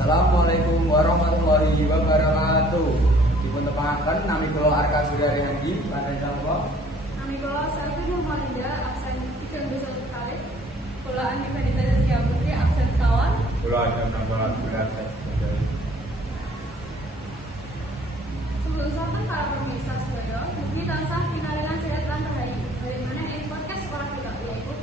Assalamualaikum warahmatullahi wabarakatuh. Dipun tepangaken nami kula Arka Suryari Handi, Panten Sampok. Nami kula Selvi Muhammadia, absen 31 kali. Kula Andi Vanita Zaskia Putri, absen sekawan. Kula Adam Nampala Suryari. Sebelum sampun para pemirsa sedaya, mugi tansah pinarilan sehat lan rahayu. Bagaimana ing podcast sekolah kita yaitu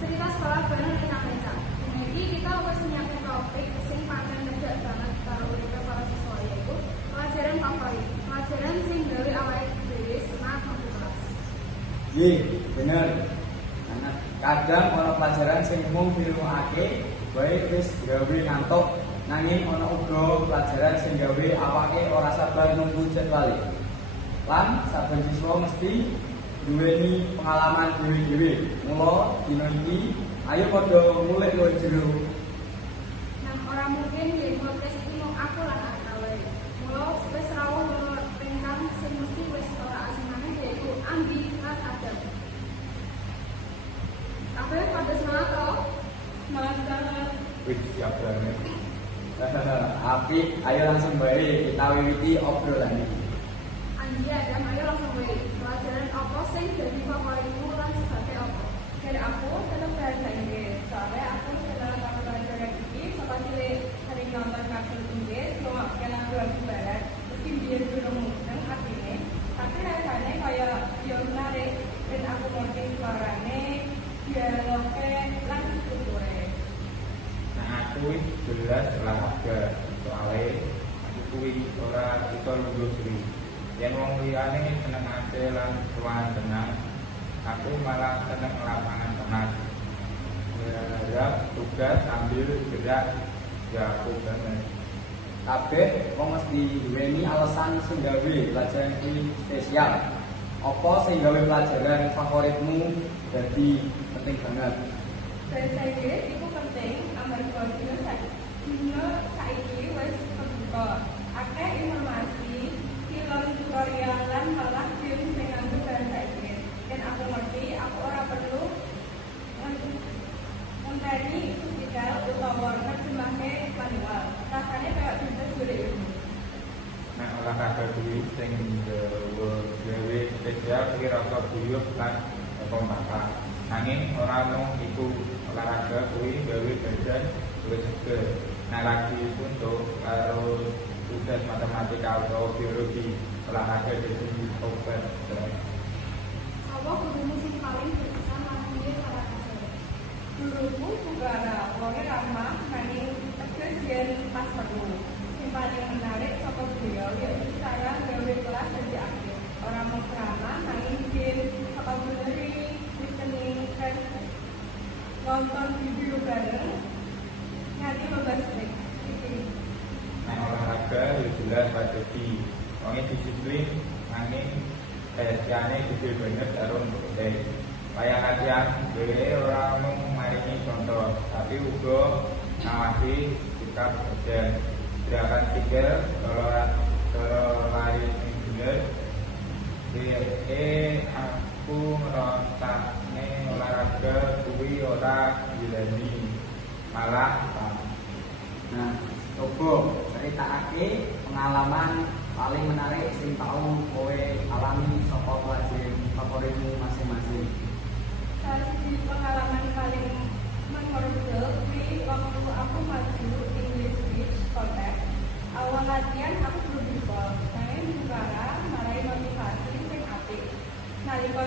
cerita sekolah bareng Rina Meca. Jadi kita wis nyiapin topik sing pancen cedhak banget karo uripe para siswa yaitu pelajaran favorit. Pelajaran sing gawe awake dhewe semangat mlebu kelas. Nggih, bener. Karena kadang ana pelajaran sing mung dirungokake wae wis gawe ngantuk, nanging ana uga pelajaran sing gawe awake ora sabar nunggu jadwale. Lan saben siswa mesti duweni pengalaman dhewe-dhewe. Mula dina iki ayo padha ngulik luwih jero. Nah, ora mungkin yen podcast iki mung aku lan Arka wae. Mula wis rawuh loro rencang sing mesti wis ora asing maneh yaitu Andi lan Adam. Kabeh pada semangat to? Semangat banget. Wih, siap banget. Api, ayo langsung bae kita wiwiti obrolan iki. Andi Adam, ayo langsung wae. Pelajaran apa sing dadi favoritmu lan sebabnya apa? Dari aku tetap bahasa Inggris. Soalnya aku setelah tahu pelajaran ini sempat cilik sering nonton kartun Inggris, ngrungokne lagu-lagu barat, meski biyen durung mudeng artine, tapi rasane kaya yo menarik dan aku ngerti suarane, dialoge lan strukture. Nah, aku jelas olahraga. Soalnya aku kuwi ora iso lungguh sri. Yen wong liyane senengake lan ruangan tenang, aku malah seneng lapangan tenan. Berharap tugas sambil gerak, ya aku banget. Kabeh wong mesti duweni alasan sing gawe pelajaran iki spesial. Apa sing gawe pelajaran favoritmu dadi penting banget? Bahasa Inggris itu penting amarga dina saiki wis kebuka. Akeh informasi, film tutorial lan malah film sing nganggo bahasa Inggris. Dan aku ngerti aku ora perlu ngenteni subtitle utawa nerjemahke manual. Rasane kayak bisa golek ilmu. Nah, olahraga kuwi sing gawe spesial kuwi rasa guyub lan kompak. Nanging ora mung iku, olahraga kuwi gawe badan luwih seger. Nah, lagi untuk karo tugas matematika atau biologi, olahraga jadi obat. Apa gurumu sing paling berkesan lan piye cara kasih? Guruku Bugara, wonge ramah nanging tegas yen pas perlu. Sing paling menarik saka beliau yaitu cara gawe kelas dadi aktif. Ora mung ramah nanging bikin vocabulary, listening, dan nonton video bareng nganti 15 menit. Nah, olahraga ya jelas pada di wonge disiplin nanging jane gede banget karo ndek. Kaya latihan dhewe ora mung maringi contoh, tapi uga ngawasi sikap dan gerakan pikir kalau lari sing bener. Aku ngrasakne olahraga kuwi ora dilani, malah Nah, coba critakake pengalaman paling menarik sing tau kowe alami saka pelajaran favoritmu masing-masing. Salah satu pengalaman paling memorable di waktu aku maju English Speech Contest. Awal latihan aku belum bisa, nanging Bugara marai motivasi sing apik. Nalika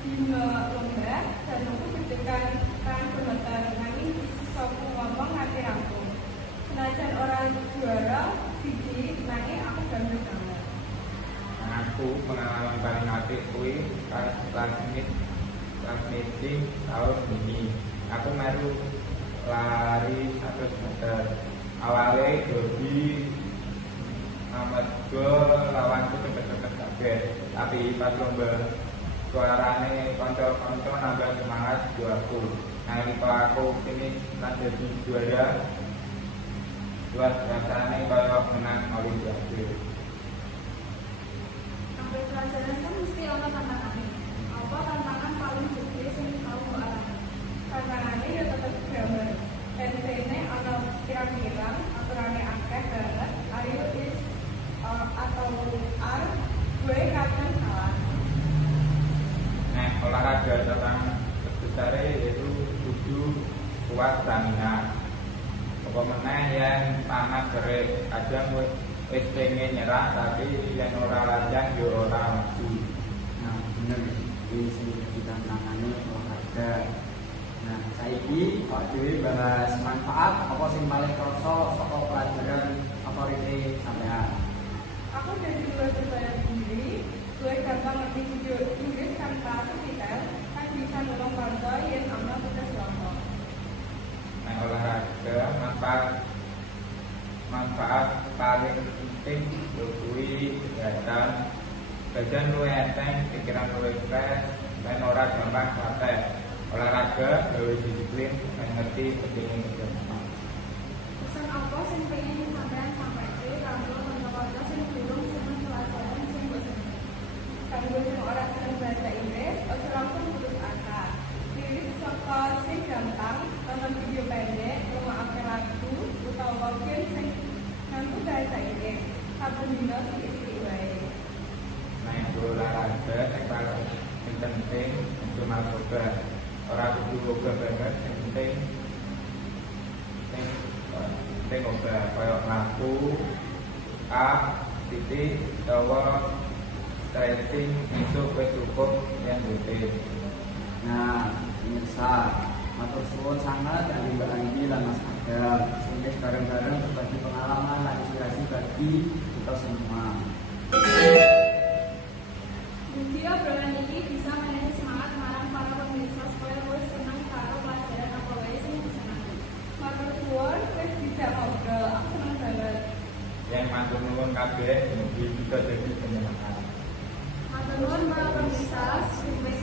dina lomba, janungku deg-degan kan gemeter, nanging bisa ngomong nganti rampung. Senajan orang juara siji, nanging aku bangga banget. aku pengalaman paling apik kuwi pas meeting tahun ini. Aku melu lari 100 meter. Awalnya Dodi amarga lawanku cepet-cepet kabeh, tapi pas lomba suarane kanca-kanca nambah semangat buatku. Nalika aku finish lan dadi juara, buat rasane kaya menang olimpiade. Sampai pelajaran kan mesti ada tantangannya. Apa tantangan paling gede sing tau mbok alami? Tantangannya ya tetep grammar. Dan ini ada pirang-pirang aturannya yang panas berit, kadang wis pengen nyerah tapi yang ora lajang yo ora maju. Nah, bener iki sing ditantangane olahraga. Nah, saiki kok dhewe bahas manfaat apa sing paling krasa saka pelajaran otorite sampean. Aku jadi lebih percaya diri, gue gampang ngerti video Inggris tanpa subtitle, kan bisa nolong bangga yang amal kita selama. Nah, olahraga manfaat paling penting kuwi kesehatan. Badan luwih enteng, pikiran luwih fresh, dan ora gampang capek. Olahraga luwih disiplin, dan ngerti pentingnya kesehatan. Pesan apa sing pengen sampean sampaikan kanggo kanca-kanca sing durung seneng pelajaran sing mbok seneng. Kanggo sing ora seneng bahasa Inggris, aja langsung putus asa. Pilih saka sing gampang, tonton video pendek, ngrungokake lagu utawa game sing nganggo bahasa Inggris. Saben dina sithik-sithik wae. Nah, yang olahraga yang paling penting cuma yoga. Ora kudu yoga banget, yang penting yoga kaya ngaku, titik, utawa stretching itu wis cukup yang rutin. Nah, pemirsa, matur suwun sangat dari Mbak Anggi dan Mas Adam. Sehingga bareng-bareng berbagi pengalaman dan inspirasi bagi kita semua. Mugi obrolan ini bisa menehi semangat marang para pemirsa supaya wis seneng karo pelajaran apa wae sing disenengi. Matur suwun wis bisa ngobrol, aku seneng banget. Yang matur nuwun kabeh mugi bisa jadi penyemangat. Matur nuwun para pemirsa, sing wis